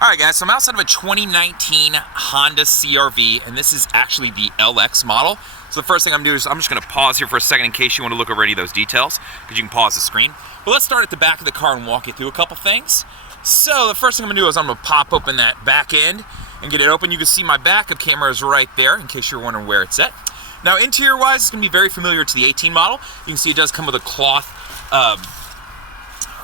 Alright guys, so I'm outside of a 2019 Honda CR-V, and this is actually the LX model. So the first thing I'm doing is I'm just going to pause here for a second in case you want to look over any of those details, because you can pause the screen. But let's start at the back of the car and walk you through a couple things. So the first thing I'm going to do is I'm going to pop open that back end and get it open. You can see my backup camera is right there, in case you're wondering where it's at. Now interior-wise, it's going to be very familiar to the 18 model. You can see it does come with a cloth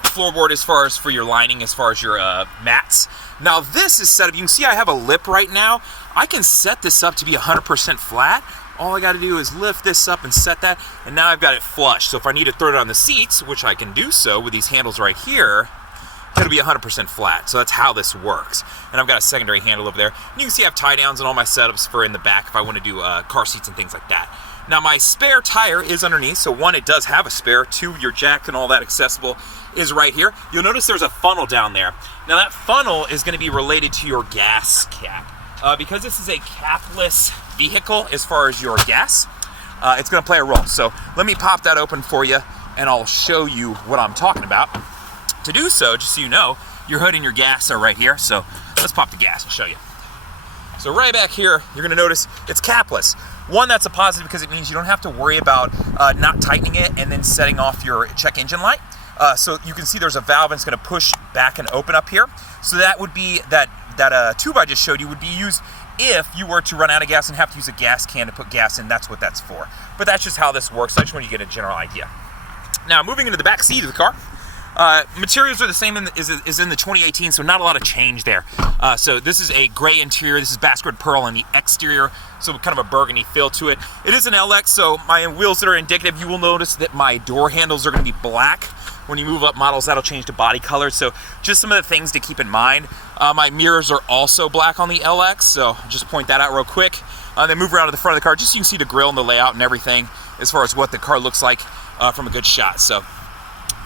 floorboard as far as for your lining, as far as your mats. Now this is set up, you can see I have a lip right now. I can set this up to be 100% flat. All I got to do is lift this up and set that, and now I've got it flush. So if I need to throw it on the seats, which I can do so with these handles right here, it'll be 100% flat. So that's how this works. And I've got a secondary handle over there. And you can see I have tie downs and all my setups for in the back if I want to do car seats and things like that. Now my spare tire is underneath, so one, it does have a spare, two, your jack and all that accessible is right here. You'll notice there's a funnel down there. Now that funnel is going to be related to your gas cap. Because this is a capless vehicle as far as your gas, it's going to play a role. So let me pop that open for you and I'll show you what I'm talking about. To do so, just so you know, your hood and your gas are right here. So let's pop the gas and show you. So right back here, you're going to notice it's capless. One, that's a positive because it means you don't have to worry about not tightening it and then setting off your check engine light. So you can see there's a valve and it's going to push back and open up here. So that would be, that tube I just showed you would be used if you were to run out of gas and have to use a gas can to put gas in. That's what that's for. But that's just how this works. So I just want you to get a general idea. Now moving into the back seat of the car. Materials are the same as in the 2018, so not a lot of change there. So this is a gray interior. This is bass red pearl on the exterior, so kind of a burgundy feel to it. It is an LX, so my wheels that are indicative, you will notice that my door handles are going to be black. When you move up models, that'll change to body color. So just some of the things to keep in mind. My mirrors are also black on the LX, so just point that out real quick. Then move around to the front of the car, just so you can see the grille and the layout and everything as far as what the car looks like from a good shot. So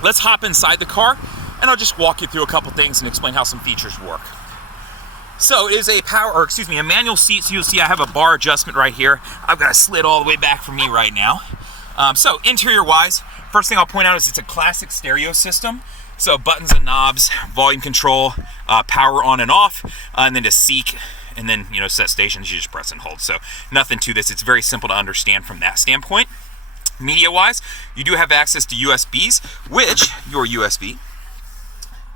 let's hop inside the car and I'll just walk you through a couple things and explain how some features work. So it is a manual seat. So you'll see I have a bar adjustment right here. I've got a slit all the way back from me right now. So interior wise, first thing I'll point out is it's a classic stereo system. So buttons and knobs, volume control, power on and off, and then to seek, and then set stations, you just press and hold. So nothing to this. It's very simple to understand from that standpoint. Media-wise, you do have access to USBs, which your USB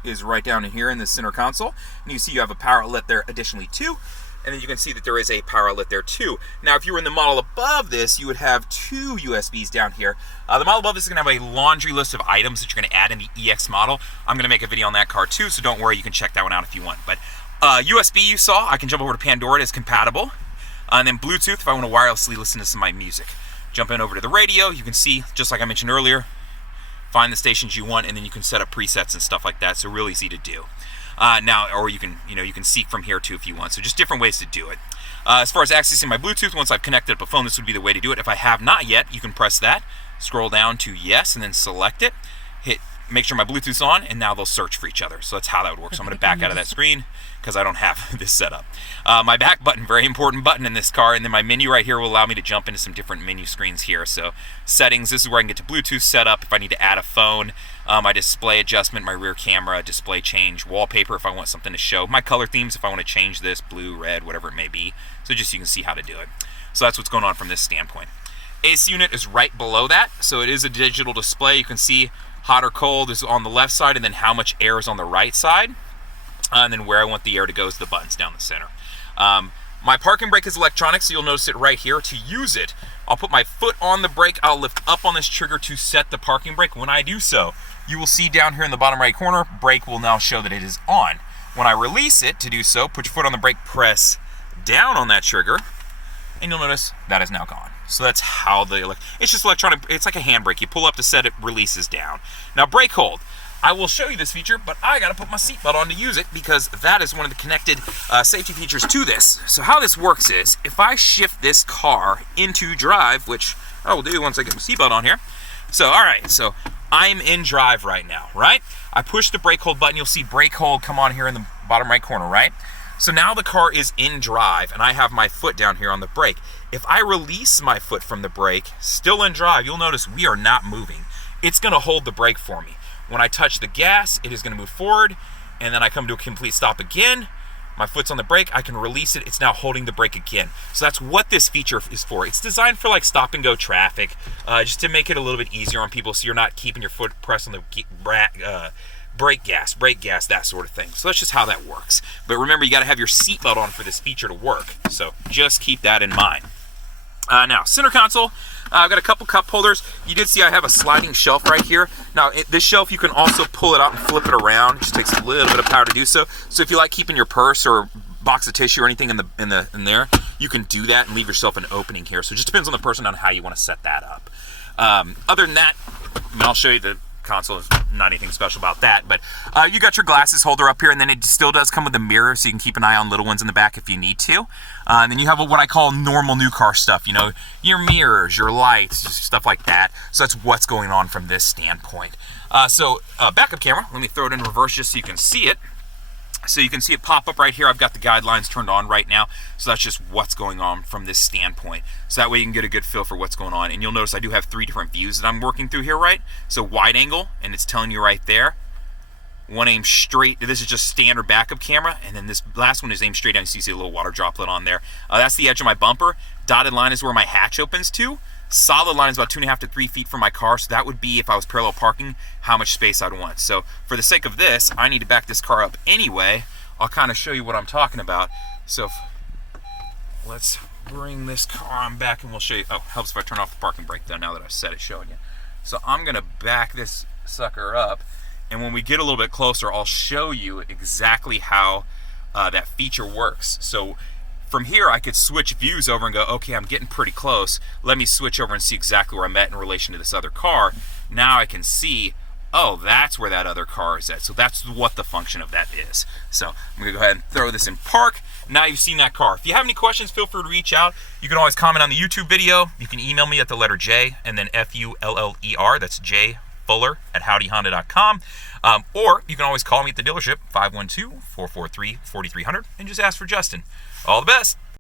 is right down in here in the center console. And you see you have a power outlet there additionally too. And then you can see that there is a power outlet there too. Now, if you were in the model above this, you would have two USBs down here. The model above this is going to have a laundry list of items that you're going to add in the EX model. I'm going to make a video on that car too, so don't worry, you can check that one out if you want. But USB you saw, I can jump over to Pandora, it is compatible. And then Bluetooth if I want to wirelessly listen to some of my music. Jump in over to the radio, you can see, just like I mentioned earlier, find the stations you want, and then you can set up presets and stuff like that, so real easy to do. Or you can, you can seek from here too if you want, so just different ways to do it. As far as accessing my Bluetooth, once I've connected up a phone, this would be the way to do it. If I have not yet, you can press that, scroll down to yes, and then select it, make sure my Bluetooth's on, and now they'll search for each other. So that's how that would work. So I'm going to back out of that screen because I don't have this set up. My back button, very important button in this car, and then my menu right here will allow me to jump into some different menu screens here. So settings, this is where I can get to Bluetooth setup if I need to add a phone, my display adjustment, my rear camera, display change, wallpaper if I want something to show, my color themes if I want to change this, blue, red, whatever it may be. So just so you can see how to do it. So that's what's going on from this standpoint. AC unit is right below that, so it is a digital display. You can see hot or cold is on the left side, and then how much air is on the right side. And then where I want the air to go is the buttons down the center. My parking brake is electronic, so you'll notice it right here. To use it, I'll put my foot on the brake, I'll lift up on this trigger to set the parking brake. When I do so, you will see down here in the bottom right corner, brake will now show that it is on. When I release it to do so, put your foot on the brake, press down on that trigger, and you'll notice that is now gone. So that's how it's just electronic, it's like a handbrake. You pull up to set it, releases down. Now brake hold. I will show you this feature, but I gotta put my seatbelt on to use it because that is one of the connected safety features to this. So how this works is, if I shift this car into drive, which I will do once I get my seatbelt on here. So, all right, so I'm in drive right now, right? I push the brake hold button, you'll see brake hold come on here in the bottom right corner, right? So now the car is in drive and I have my foot down here on the brake. If I release my foot from the brake, still in drive, you'll notice we are not moving. It's gonna hold the brake for me. When I touch the gas, it is going to move forward, and then I come to a complete stop again. my foot's on the brake, I can release it. It's now holding the brake again. So that's what this feature is for. It's designed for like stop and go traffic, just to make it a little bit easier on people so you're not keeping your foot pressed on the brake gas, that sort of thing. So that's just how that works. But remember, you got to have your seatbelt on for this feature to work. So just keep that in mind. Now, center console, I've got a couple cup holders. You did see I have a sliding shelf right here. Now, this shelf, you can also pull it out and flip it around. It just takes a little bit of power to do so. So if you like keeping your purse or box of tissue or anything in there, you can do that and leave yourself an opening here. So it just depends on the person on how you want to set that up. Other than that, I'll show you the console. Is not anything special about that, but you got your glasses holder up here, and then it still does come with a mirror, so you can keep an eye on little ones in the back if you need to. And then you have what I call normal new car stuff, you know, your mirrors, your lights, just stuff like that. So that's what's going on from this standpoint. Backup camera, let me throw it in reverse just so you can see it. So you can see it pop up right here. I've got the guidelines turned on right now. So that's just what's going on from this standpoint. So that way you can get a good feel for what's going on. And you'll notice I do have 3 different views that I'm working through here, right? So wide angle, and it's telling you right there. One aimed straight. This is just standard backup camera. And then this last one is aimed straight down. So you see a little water droplet on there. That's the edge of my bumper. Dotted line is where my hatch opens to. Solid line is about 2.5 to 3 feet from my car, so that would be, if I was parallel parking, how much space I'd want. So for the sake of this, I need to back this car up anyway. I'll kind of show you what I'm talking about. So let's bring this car on back and we'll show you. Oh, helps if I turn off the parking brake though, now that I've set it showing you. So I'm gonna back this sucker up, and when we get a little bit closer, I'll show you exactly how that feature works. So from here, I could switch views over and go, okay, I'm getting pretty close. Let me switch over and see exactly where I'm at in relation to this other car. Now I can see, oh, that's where that other car is at. So that's what the function of that is. So I'm gonna go ahead and throw this in park. Now you've seen that car. If you have any questions, feel free to reach out. You can always comment on the YouTube video. You can email me at the letter J and then F-U-L-L-E-R. That's J Fuller at howdyhonda.com. Or you can always call me at the dealership, 512-443-4300, and just ask for Justin. All the best.